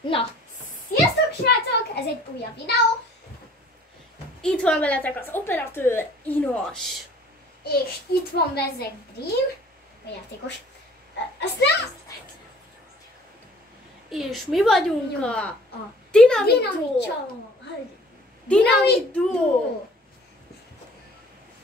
Na, sziasztok srácok! Ez egy újabb videó. Itt van veletek az operatőr Inos. És itt van Bezzeg Dream, a játékos. Azt nem... És mi vagyunk a Dynamit Duo.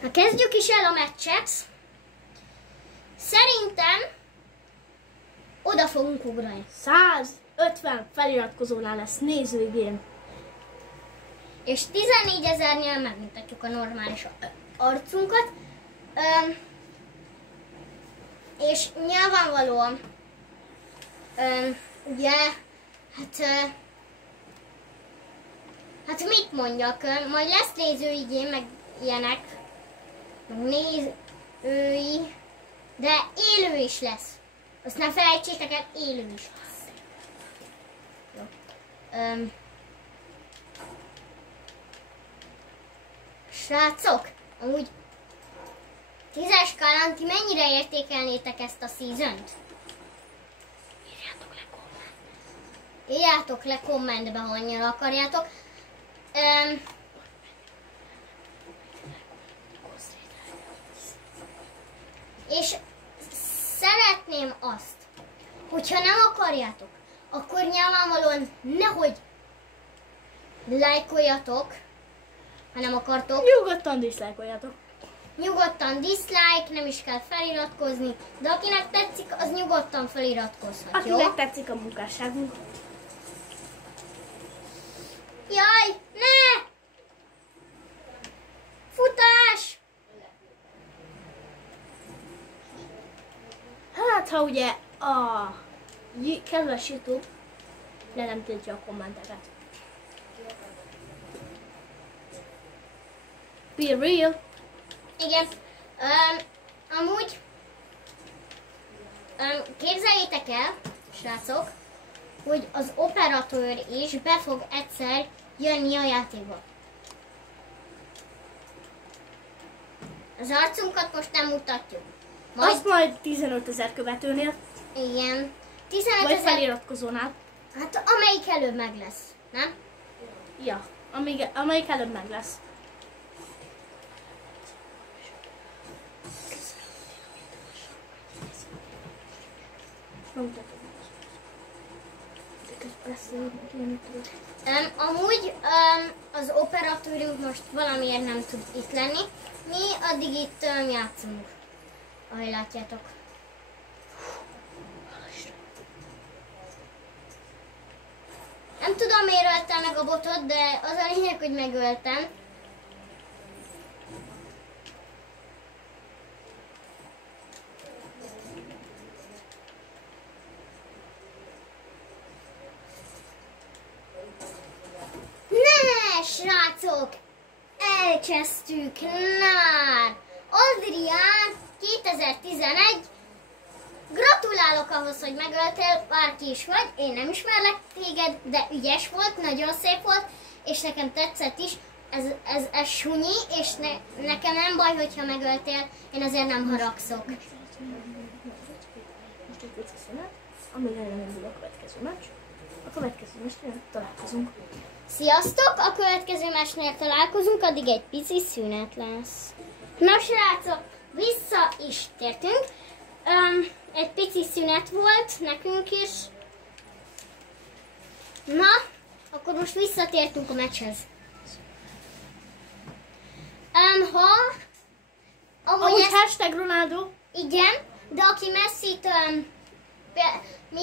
Na kezdjük is el a meccset. Szerintem oda fogunk ugrani. 150 feliratkozónál lesz nézőigény. És 14 000-nél megmutatjuk a normális arcunkat. És nyilvánvalóan ugye, hát mit mondjak, majd lesz nézőigény, meg ilyenek, nézői, de élő is lesz. Azt nem felejtsétek el, élő is lesz. Jó. Srácok, amúgy 10-es skálán ti mennyire értékelnétek ezt a season-t? Írjátok le kommentbe, ha annyira akarjátok. És szeretném azt, hogyha nem akarjátok, akkor nyilvánvalóan nehogy lájkoljatok, ha nem akartok. Nyugodtan diszlájkoljatok. Nyugodtan dislike, nem is kell feliratkozni, de akinek tetszik, az nyugodtan feliratkozhat, Akinek jó? tetszik a munkásságunk. Jaj, ne! Futás! Hát, ha ugye a kedves YouTube le nem tiltja a kommenteket. Be real. Igen. Amúgy képzeljétek el, srácok, hogy az operatőr is be fog egyszer jönni a játékba. Az arcunkat most nem mutatjuk. Azt majd 15 000 követőnél. Igen. 15 Vagy 000. feliratkozónál. Hát amelyik előbb meg lesz, nem? Ja, amelyik előbb meg lesz. Amúgy az operatőrünk most valamiért nem tud itt lenni. Mi addig itt játszunk, ahogy látjátok. Nem tudom, miért öltem meg a botot, de az a lényeg, hogy megöltem. Ne, srácok! Elcsesztük! Nár! Adrián 2011. Gratulálok ahhoz, hogy megöltél, bárki is vagy. Én nem ismerlek téged, de ügyes volt, nagyon szép volt, és nekem tetszett is. Ez sunyi, és nekem nem baj, hogyha megöltél. Én azért nem haragszok. Most egy pici szünet, amíg elindul a következő meccs. A következő meccsnél találkozunk. Sziasztok! A következő meccsnél találkozunk, addig egy pici szünet lesz. Na srácok, vissza is tértünk. Egy pici szünet volt nekünk is. Na, akkor most visszatértünk a meccshez. Ahogy hashtag Ronaldo. Igen, de aki Messit, mi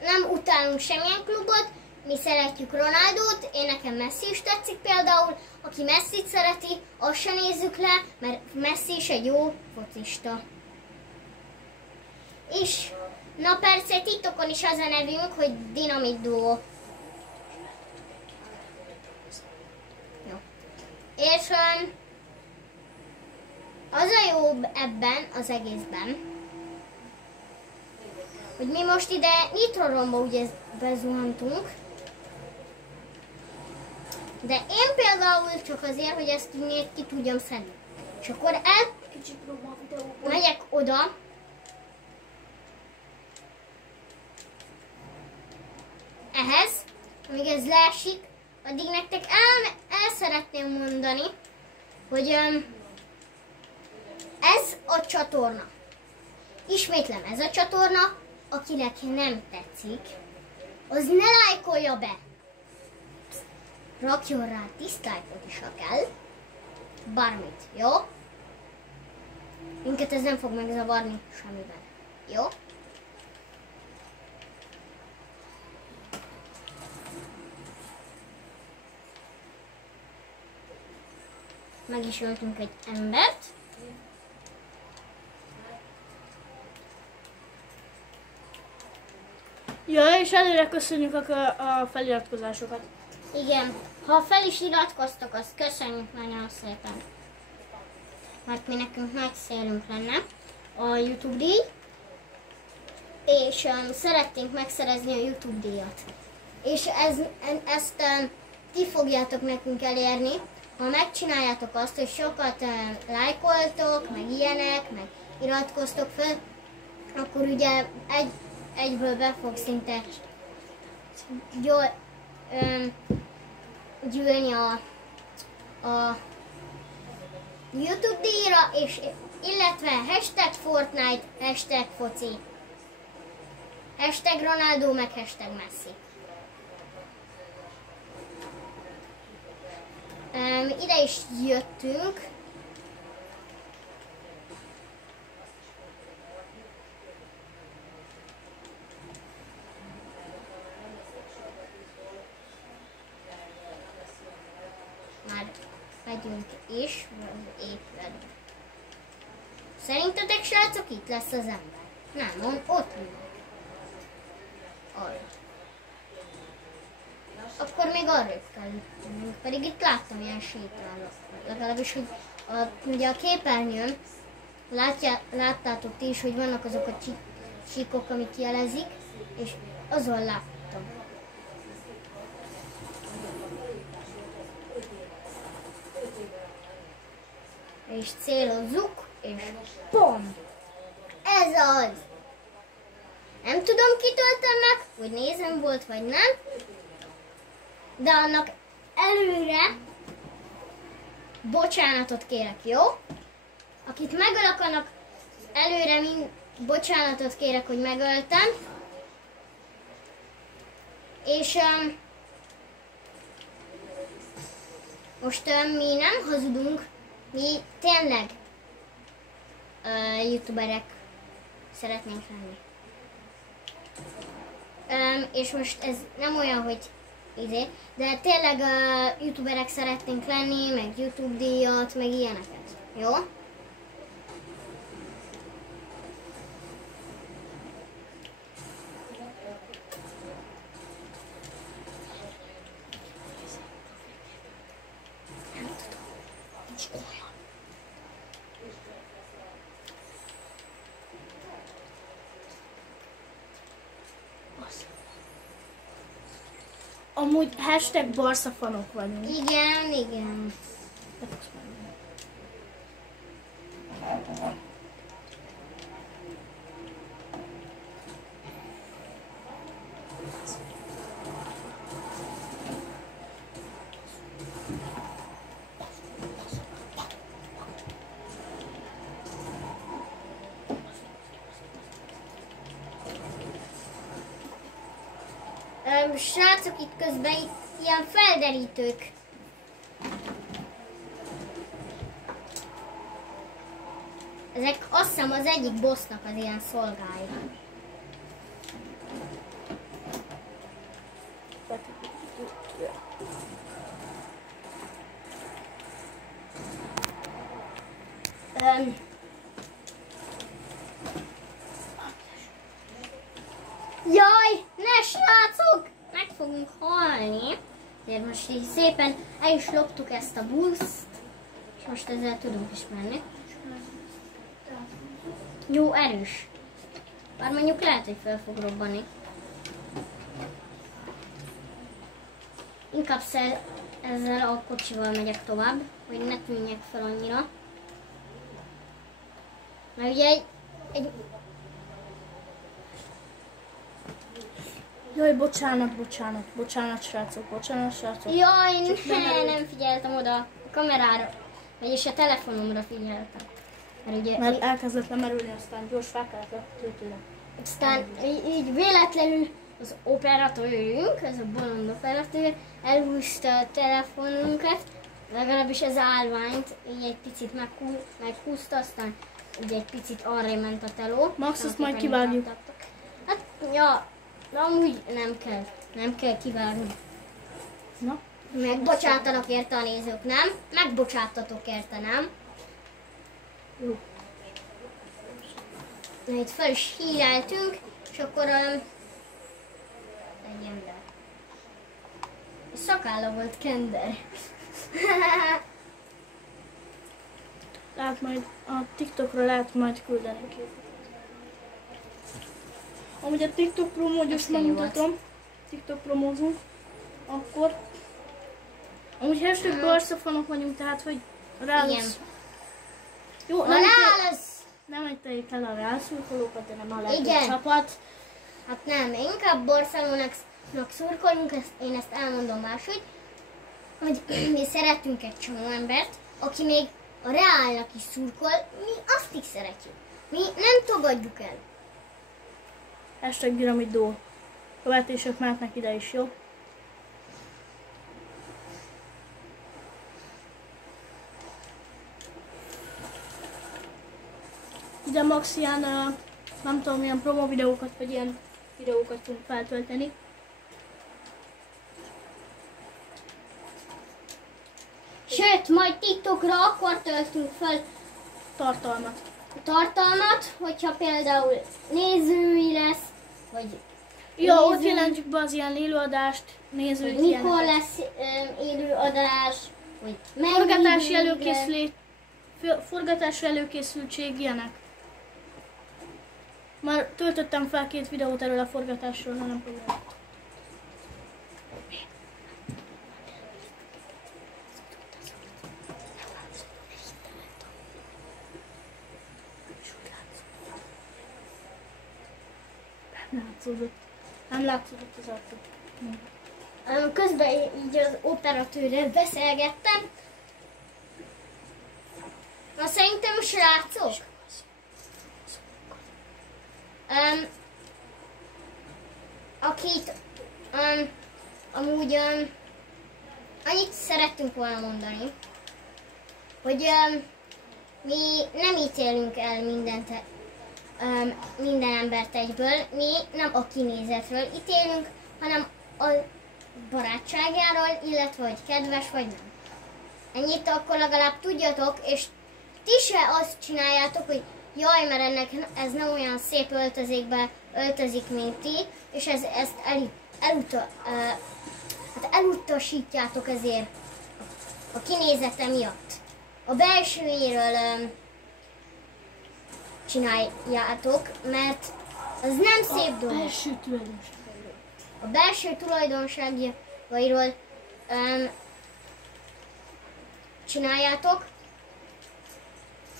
nem utálunk semmilyen klubot, mi szeretjük Ronaldót, én nekem Messi is tetszik például, aki Messit szereti, azt se nézzük le, mert Messi is egy jó focista. És, na persze TikTokon is az a nevünk, hogy Dynamit Duo. Jó. És az a jó ebben, az egészben, hogy mi most ide Nitroromba ugye bezuhantunk, de én például csak azért, hogy ezt így ki tudjam szedni. És akkor megyek oda, ehhez, amíg ez leesik, addig nektek el szeretném mondani, hogy ez a csatorna. Ismétlem, ez a csatorna, akinek nem tetszik, az ne lájkolja be. Rakjon rá diszlájkot is, ha kell. Bármit, jó? Minket ez nem fog megzavarni semmiben. Jó? Meg is öltünk egy embert. Ja, és előre köszönjük a feliratkozásokat. Igen, ha fel is iratkoztok, azt köszönjük nagyon szépen. Mert mi nekünk nagy célunk lenne a YouTube díj, és szeretnénk megszerezni a YouTube díjat. És ezt ti fogjátok nekünk elérni, ha megcsináljátok azt, hogy sokat lájkoltok, meg ilyenek, meg iratkoztok fel, akkor ugye egyből be fog szinte gyűlni a YouTube díjra, és illetve hashtag Fortnite, hashtag foci, hashtag Ronaldo, meg hashtag Messi. Ide is jöttünk. Már megyünk is az épületbe. Szerintetek, srácok, itt lesz az ember? Nem, ott van. Arra. Akkor még arra kell jönnünk, pedig itt láttam ilyen sétálókat. Legalábbis, hogy ugye a képernyőn láttátok ti is, hogy vannak azok a csíkok, amik jelezik, és azon láttam. És célozzuk, és pom! Ez az! Nem tudom, kitöltem meg, hogy nézem volt, vagy nem, de annak előre bocsánatot kérek, jó? Akit megölök, annak előre bocsánatot kérek, hogy megöltem. És most mi nem hazudunk, mi tényleg youtuberek szeretnénk lenni. És most ez nem olyan, hogy de tényleg youtuberek szeretnénk lenni, meg YouTube díjat, meg ilyeneket. Jó? Amúgy hashtag barszafanok vagyunk. Igen, igen. Srácok, itt közben ilyen felderítők. Ezek azt hiszem az egyik bossnak az ilyen szolgái. Jaj, ne srácok! Meg fogunk halni. De most így szépen el is loptuk ezt a buszt. És most ezzel tudunk is menni. Jó, erős. Bár mondjuk lehet, hogy fel fog robbanni. Inkább ezzel a kocsival megyek tovább, hogy ne tűnjek fel annyira. Mert ugye egy Jaj, bocsánat srácok. Jaj, Csak nem figyeltem oda a kamerára, vagyis a telefonomra figyeltem. Mert ugye Mert elkezdett lemerülni, aztán gyors fel kellett töltőre. aztán így véletlenül az operatőrünk, ez a bolond operatőr, elhúzta a telefonunkat, legalábbis az állványt, így egy picit meghúzta, aztán ugye egy picit arra ment a teló. Max, azt majd kivágjuk. Hát, ja, de amúgy nem kell kivágni. Na? Megbocsátanak érte a nézők, nem? Megbocsátatok érte, nem? Jó. Na, itt fel is híreltünk, és akkor egy ember. A szakálla volt Kender. Lehet majd a TikTokra lehet majd küldeni képet. Amúgy a TikTok promót is megmutatom. TikTok promózunk. Akkor. Amúgy hashtag Barcafanok vagyunk, tehát hogy rá Igen. lesz. Jó, A Real az... nem ejteljük el a Real szurkolókat, de nem a Igen. legjobb csapat. Hát nem, inkább Barcelónak szurkolunk, én ezt elmondom máshogy, hogy mi szeretünk egy csomó embert, aki még a Realnak is szurkol, mi azt is szeretjük. Mi nem tagadjuk el. Hashtag Pyramidó. Követések mehetnek ide is, jó? Ide max ilyen, nem tudom, ilyen promo videókat, vagy ilyen videókat tudunk feltölteni. Sőt, majd TikTokra akkor töltünk fel Tartalmat. hogyha például nézői lesz, vagy Ja, ott néző, jelentjük be az ilyen élőadást, hogy nézőt, mikor ilyeneket. lesz élőadás, hogy Forgatási előkészültség, ilyenek. Már töltöttem fel 2 videót erről a forgatásról, nem probléma. Nem látszódott az arcod. Közben így az operatőrrel beszélgettem. Na szerintem srácok, akit amúgy annyit szerettünk volna mondani, hogy mi nem ítélünk el minden embert egyből, mi nem a kinézetről ítélünk, hanem a barátságáról, illetve hogy kedves vagy nem. Ennyit akkor legalább tudjatok, és ti se azt csináljátok, hogy jaj, mert ennek ez nem olyan szép öltözékbe öltözik, mint ti, és ezt elutasítjátok ezért a kinézete miatt. A belsőjéről csináljátok, mert az nem szép dolog. A belső tulajdonságairól csináljátok,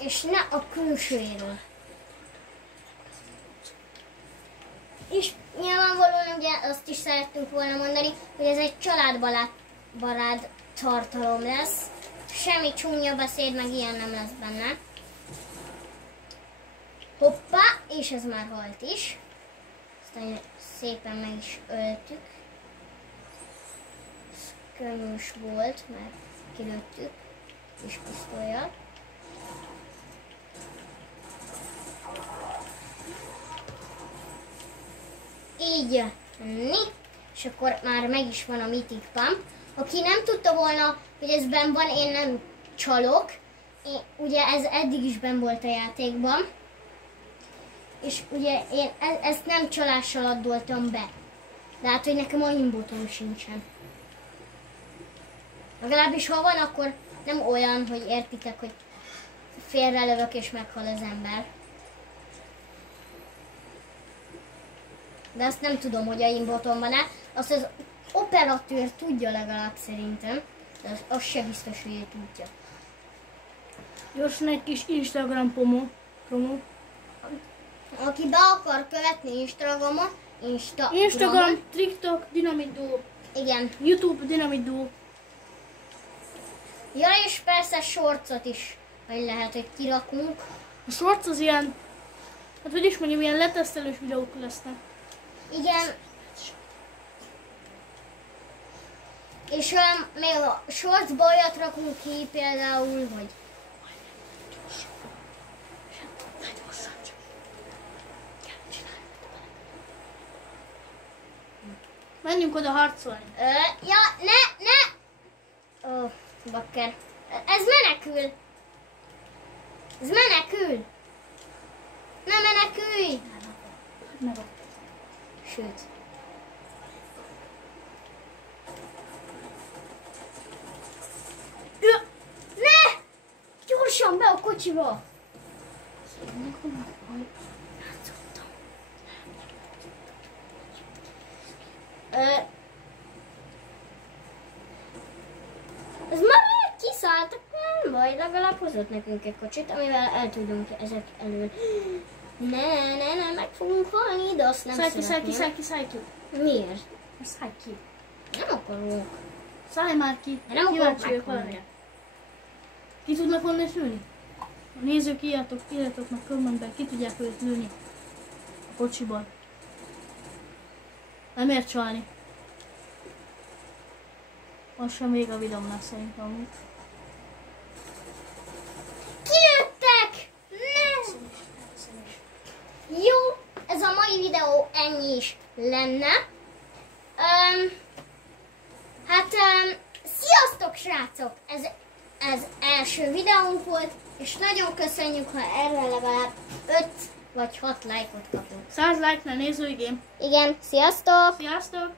és ne a külsőjéről. És nyilvánvalóan ugye azt is szerettünk volna mondani, hogy ez egy családbarát tartalom lesz. Semmi csúnya beszéd, meg ilyen nem lesz benne. Hoppá, és ez már halt is. Aztán szépen meg is öltük. Ez könnyűs volt, mert kilőttük kis pisztollyal. Így tenni, és akkor már meg is van a Mythic Pump. Aki nem tudta volna, hogy ez benn van, én nem csalok. Ugye ez eddig is benn volt a játékban. És ugye én ezt nem csalással addoltam be. De hát, hogy nekem aimbotom sincsen. Legalábbis ha van, akkor nem olyan, hogy értitek, hogy félrelövök és meghal az ember. De azt nem tudom, hogy aimbotom van-e. Azt az operatőr tudja legalább szerintem. De az se biztos, hogy ő tudja. Gyorsan egy kis Instagram promo. Aki be akar követni Instagramon, Instagram, TikTok, Dinamit Duo. Igen. YouTube, Dinamit Duo. Ja, és persze shortsot is, hogy lehet, hogy kirakunk. A shorts az ilyen, hát hogy is mondjam, ilyen letesztelős videók lesznek. Igen. És még a shortsba olyat rakunk ki például, hogy menjünk oda harcolni. ja, ne! Ó, bakker. Ez menekül! Ez menekül! Ne menekülj! Sőt. Ne! Gyorsan be a kocsiba! Ez már kiszálltak, nem baj, legalább hozott nekünk egy kocsit, amivel el tudunk ezek elől. Ne, meg fogunk halni, de azt nem szeretném. Szállj ki. Miért? Szállj ki. Nem akarok. Szállj már ki. Nem akarok Kíváncsi vagyok meghalni. valamire. Ki tudnak onnan lőni? A nézők írjátok meg kommentben, ki tudják őt lőni a kocsiban. Nem ért csalni. Most sem még a videómnál szerintem amúgy. Kilőttek! Ne! Jó, ez a mai videó ennyi is lenne. Sziasztok srácok! Ez első videónk volt, és nagyon köszönjük, ha erre legalább 5 vagy 6 lájkot kapunk. 100 like-nál nézőigém. Igen, sziasztok! Sziasztok!